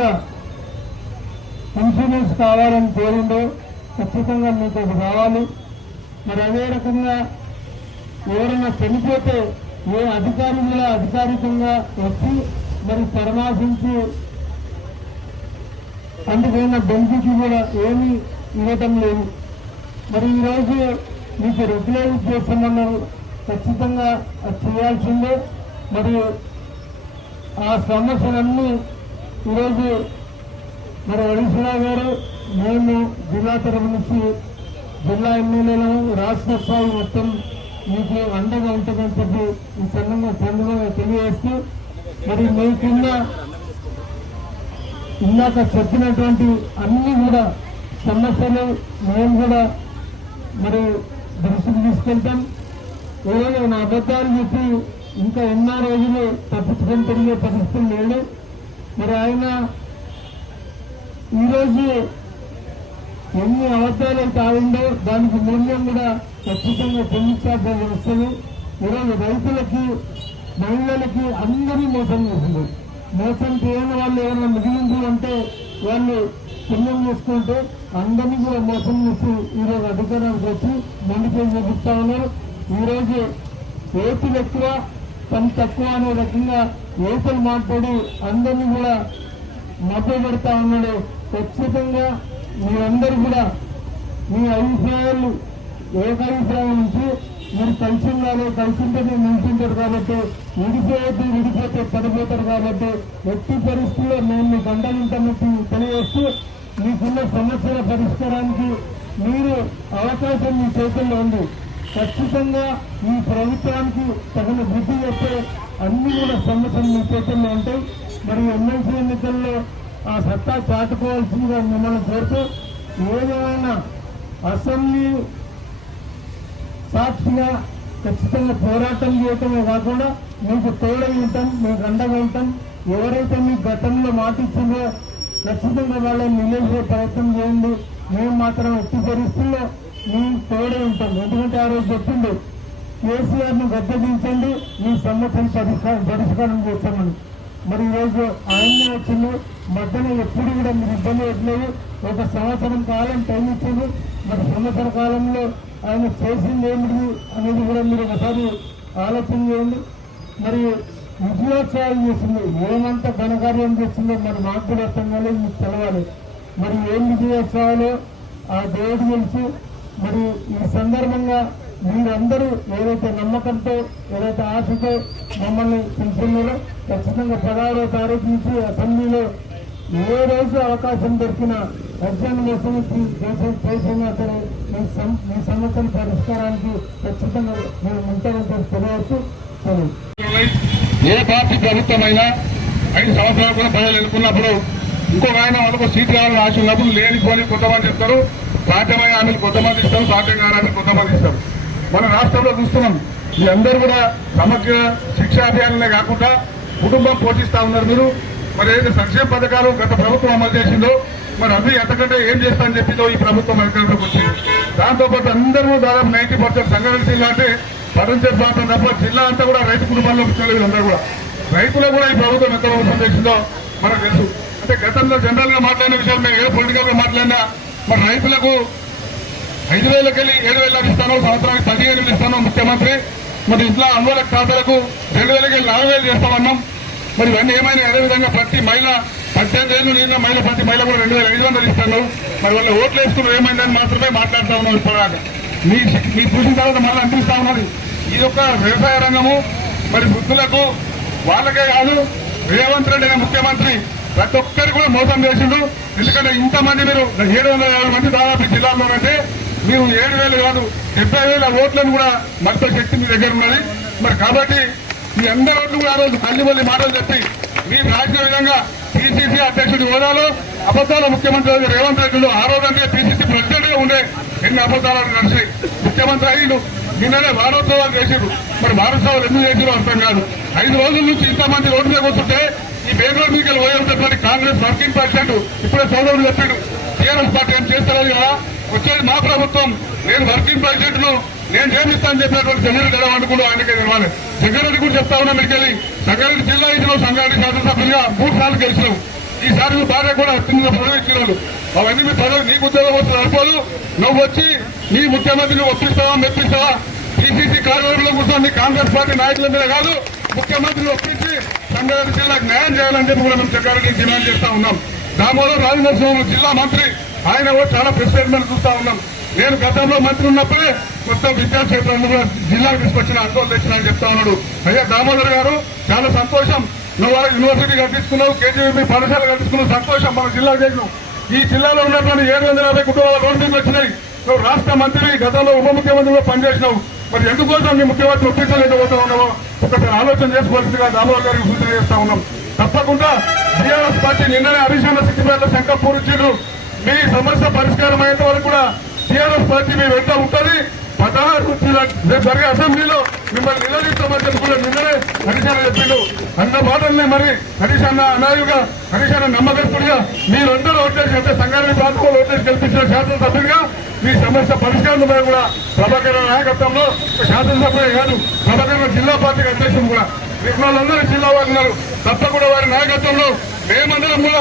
ఏదైనా ఇన్సూరెన్స్ కావాలని కోరిందో ఖచ్చితంగా మీకు అది రావాలి. మరి అదే రకంగా ఎవరైనా చనిపోతే ఏ అధికారి కూడా అధికారికంగా వచ్చి మరి పరామర్శించి అందుకైన బెనిఫిట్ కూడా ఏమీ ఇవ్వటం లేదు. మరి ఈరోజు మీకు రెగ్యులర్ చేస్తామన్నారు ఖచ్చితంగా అది చేయాల్సిందే. మరియు ఆ సమస్యలన్నీ ఈరోజు మరి హరీశ్రావు గారు మేము జిల్లా తరఫు నుంచి జిల్లా ఎమ్మెల్యేలను రాష్ట్ర స్థాయి మొత్తం మీకు అండగా ఉంటుందని చెప్పి ఈ సందర్భంగా సందర్భంగా తెలియజేస్తూ మరి మీకున్న ఇందాక చెప్పినటువంటి అన్ని కూడా సమస్యలు మేము కూడా మరి దృష్టికి తీసుకెళ్తాం. ఏదైనా అబద్ధాలు చెప్పి ఇంకా ఎన్నో రోజులు తప్పించుకొని తిరిగే పరిస్థితులు లేదు మరి ఆయన ఈరోజు ఎన్ని అవతారాలు తాగిందో దానికి మూల్యం కూడా ఖచ్చితంగా చెల్లించాల్సి వస్తుంది ఈరోజు రైతులకి మహిళలకి అందరినీ మోసం చేసింది మోసం చేయని వాళ్ళు ఏమైనా మిగిలింది అంటే వాళ్ళు పుణ్యం చేసుకుంటే అందరినీ కూడా మోసం చేసి ఈరోజు అధికారానికి వచ్చి మండిపోయి చూపిస్తా ఉన్నారు. ఈరోజు ఏతులు ఎక్కువ పని తక్కువ అనే రకంగా యువతలు మాట్లాడి అందరినీ కూడా మభ్య పెడతా ఉన్నాడు. ఖచ్చితంగా మీరందరూ కూడా మీ అభిప్రాయాలు ఏకాభిప్రాయం నుంచి మీరు కలిసి ఉన్నారు కలిసి ఉంటే నిలిచింటారు కాబట్టి విడిపోతే విడిపోతే పడిపోతారు కాబట్టి ఎట్టి పరిస్థితుల్లో మేము మీకు అండలుంటామని తెలియజేస్తూ మీకున్న సమస్యల పరిష్కారానికి మీరు అవకాశం మీ చేతుల్లో ఉంది. ఖచ్చితంగా ఈ ప్రభుత్వానికి తగిన బుద్ధి చెప్తే అన్ని కూడా సమస్యలు మీ చేతుల్లో ఉంటాయి. మరి ఎమ్మెల్సీ ఎన్నికల్లో ఆ సత్తా చాటుకోవాల్సిందిగా మిమ్మల్ని కోరుతూ ఏదేమైనా అసెంబ్లీ సాక్షిగా ఖచ్చితంగా పోరాటం చేయటమే కాకుండా మీకు తోడై ఉంటాం మీకు అండగా ఉంటాం. ఎవరైతే మీ గతంలో మాటిచ్చిందో ఖచ్చితంగా వాళ్ళని నిలేసే ప్రయత్నం చేయండి. మేము మాత్రం ఎట్టి పరిస్థితుల్లో మేము తోడే ఉంటాం ఎందుకంటే ఆ రోజు చెప్పిండు కేసీఆర్ను గద్దెదించండి మీ సమస్యను పరిష్కారం పరిష్కారం చేస్తామని మరి ఈరోజు ఆయన్నే వచ్చింది మధ్యలో ఎప్పుడు కూడా మీరు ఇబ్బంది పెట్టలేదు ఒక సంవత్సరం కాలం టైం ఇచ్చింది మరి సంవత్సర కాలంలో ఆయన చేసింది ఏమిటి అనేది కూడా మీరు ఒకసారి ఆలోచన చేయండి. మరి విజయోత్సవాలు చేసింది ఏమంత ఘనకార్యం చేసిందో మరి మాకు కూడా అర్థం కాలేదు మీకు తెలవాలి. మరి ఏం విజయోత్సవాలు ఆ దేవుడు తెలుసు. మరి ఈ సందర్భంగా మీరందరూ ఏదైతే నమ్మకంతో ఏదైతే ఆశతో మమ్మల్ని పిలుచున్నారో ఖచ్చితంగా పదహారో తారీఖు నుంచి అసెంబ్లీలో ఏ రోజు అవకాశం దొరికినా అర్జన్ దేశం చేసినా సరే మీ సమస్యల పరిష్కారానికి ఖచ్చితంగా మేము ఉంటామని తెలియవచ్చు సరే. ఏ పార్టీ ప్రభుత్వమైనా ఐదు సంవత్సరాలు కూడా ప్రజలు ఎన్నుకున్నప్పుడు ఇంకొక ఆయన వాళ్ళకు సీట్ కావాలని ఆశ ఉన్నప్పుడు లేనిపోని కొంతమంది చెప్తారు సాధ్యమైన హామీలు కొంతమంది ఇస్తారు సాధ్యం కాని హామీలు కొంతమంది ఇస్తారు. మన రాష్ట్రంలో చూస్తున్నాం మీ అందరూ కూడా సమగ్ర శిక్షా అభియాన్లే కాకుండా కుటుంబం పోషిస్తా ఉన్నారు మీరు. మరి ఏదైతే సంక్షేమ పథకాలు గత ప్రభుత్వం అమలు చేసిందో మరి అవి ఎంతకంటే ఏం చేస్తా అని చెప్పిందో ఈ ప్రభుత్వం అధికారంలోకి వచ్చింది. దాంతోపాటు అందరూ దాదాపు నైన్టీ పర్సెంట్ సంఘటన జిల్లా అంటే పదంచేది ప్రాంతం తప్ప జిల్లా అంతా కూడా రైతు కుటుంబాల్లో కూర్చోలేదు వీళ్ళందరూ కూడా. రైతులు కూడా ఈ ప్రభుత్వం ఎంత మోసం చేసిందో మనకు తెలుసు. అంటే గతంలో జనరల్గా మాట్లాడిన విషయాలు మేము ఏ పొలిటికల్గా మాట్లాడినా మరి రైతులకు ఐదు వేలకు వెళ్ళి ఏడు వేలు ఇస్తాను సంవత్సరానికి పదిహేను ఇస్తాను ముఖ్యమంత్రి. మరి ఇంట్లో అన్వల ఖాతాలకు రెండు వేలకి వెళ్ళి నాలుగు వేలు చేస్తామన్నాం. మరి ఇవన్నీ ఏమైనా అదేవిధంగా ప్రతి మహిళ పద్దెనిమిది ఏళ్ళు నిన్న మహిళ ప్రతి మహిళ కూడా రెండు వేల ఐదు వందలు ఇస్తాను. మరి వాళ్ళు ఓట్లు వేసుకున్నారు ఏమైందని మాత్రమే మాట్లాడుతూ ఉన్నాం ఇప్పటిదాకా. మీ మీ చూసిన తర్వాత మళ్ళీ అనిపిస్తా ఉన్నది. ఇది ఒక వ్యవసాయ రంగము. మరి వృద్ధులకు వాళ్ళకే కాదు రేవంత్ రెడ్డి ముఖ్యమంత్రి. ప్రతి ఒక్కరు కూడా మోసం చేసిండు ఎందుకంటే ఇంతమంది మీరు ఏడు వందల యాభై మంది దాదాపు ఈ జిల్లాలోనంటే మీరు ఏడు వేలు కాదు డెబ్బై వేల ఓట్లను కూడా మరింత శక్తి మీ దగ్గర ఉన్నది. మరి కాబట్టి మీ అందరి ఓట్లు కూడా ఆ రోజు మళ్ళీ మళ్ళీ మాటలు చెప్పి మీరు రాసిన విధంగా పిసిసి అధ్యక్షుడి హోదాలో అబద్దాల ముఖ్యమంత్రి రేవంత్ రెడ్డిలో ఆ రోజు అంటే పిసిసి ప్రెసిడెంట్గా ఉండే ఎన్ని అబద్దాలను నడిచి ముఖ్యమంత్రి అయ్యిండు. నిన్ననే వారోత్సవాలు చేసిరు మరి వారోత్సవాలు ఎందుకు చేసిరో అర్థం కాదు. ఐదు రోజుల నుంచి ఇంతమంది రోడ్డు మీద కూర్చుంటే ఈ బెంగళూరు మీకు పోయేటటువంటి కాంగ్రెస్ వర్కింగ్ ప్రెసిడెంట్ ఇప్పుడే సోదరుడు చెప్పాడు. టీఆర్ఎస్ పార్టీ ఏం చేస్తలేదు కదా? వచ్చేది మా ప్రభుత్వం. నేను వర్కింగ్ ప్రెసిడెంట్ను నేను చేపిస్తాను చెప్పినటువంటి జగన్ కదా అనుకుంటూ ఆయనకే నిర్మాణం సంగారెడ్డి రెడ్డి కూడా చెప్తా ఉన్నా మీకు వెళ్ళి సంగారెడ్డి జిల్లా ఇచ్చిన సంగారెడ్డి శాసనసభ్యులుగా మూడు సార్లు గెలిచినావు ఈసారి మీ భార్య కూడా అత్యంత పదవి ఇచ్చినారు అవన్నీ మీ పదవి. నీకు ఉద్యోగం వస్తుంది అనుకోదు నువ్వు వచ్చి నీ ముఖ్యమంత్రిని ఒప్పిస్తావా మెప్పిస్తావా? టీసీసీ కార్యాలయంలో కూర్చొని నీ కాంగ్రెస్ పార్టీ నాయకుల మీద కాదు ముఖ్యమంత్రిని ఒప్పించి సంగారెడ్డి జిల్లాకు న్యాయం చేయాలని చెప్పి కూడా మేము చెక్కారెడ్డి డిమాండ్ చేస్తా ఉన్నాం. దామోదర్ రాజనరసింహ జిల్లా మంత్రి ఆయన కూడా చాలా ప్రెస్ చూస్తా ఉన్నాం. నేను గతంలో మంత్రి ఉన్నప్పుడే మొత్తం విద్యాక్షేత్రాన్ని కూడా జిల్లాకు తీసుకొచ్చిన అంకోలు తెచ్చిన అని చెప్తా ఉన్నాడు. అయ్యా దామోదర్ గారు చాలా సంతోషం. నువ్వు వాళ్ళ యూనివర్సిటీ కట్టించుకున్నావు కేజీబీ పాఠశాల కట్టించుకున్నావు సంతోషం మన జిల్లా చేసినావు. ఈ జిల్లాలో ఉన్నటువంటి ఏడు వందల యాభై కుటుంబాల రోడ్డు వచ్చినాయి. నువ్వు రాష్ట్ర మంత్రి గతంలో ఉప ముఖ్యమంత్రిగా పనిచేసినావు. మరి ఎందుకోసం మీ ముఖ్యమంత్రి ఒప్పించలేకపోతా ఉన్నావో? ఒకసారి ఆలోచన చేసుకోవాల్సిందిగా దామోదర్ గారికి సూచన చేస్తా ఉన్నాం. తప్పకుండా టీఆర్ఎస్ పార్టీ నిన్ననే హరీష్ సిద్దిపేట శంకర్ పూరించారు మీ సమస్య పరిష్కారం అయ్యేంత వరకు కూడా టీఆర్ఎస్ పార్టీ మీ వెంట ఉంటుంది. పదహారు రేపు జరిగే అసెంబ్లీలో మిమ్మల్ని నిలదీస్తామని చెప్పి కూడా నిన్ననే హరీష్ అన్న చెప్పిండు అన్న మాటల్ని మరి హరీష్ అన్న అనాయుగా హరీష్ అన్న నమ్మకస్తుడిగా మీరందరూ ఓటేసి అంటే సంగారెడ్డి ప్రాంతంలో ఓటేసి కల్పించిన శాసనసభ్యులు సమస్య పరిష్కారం కూడా ప్రభాకర్ నాయకత్వంలో శాసనసభ్యుడే కాదు ప్రభాకర్ జిల్లా పార్టీ అధ్యక్షుడు కూడా. మిమ్మల్ని జిల్లా వారు ఉన్నారు. తప్పకుండా వారి నాయకత్వంలో మేమందరం కూడా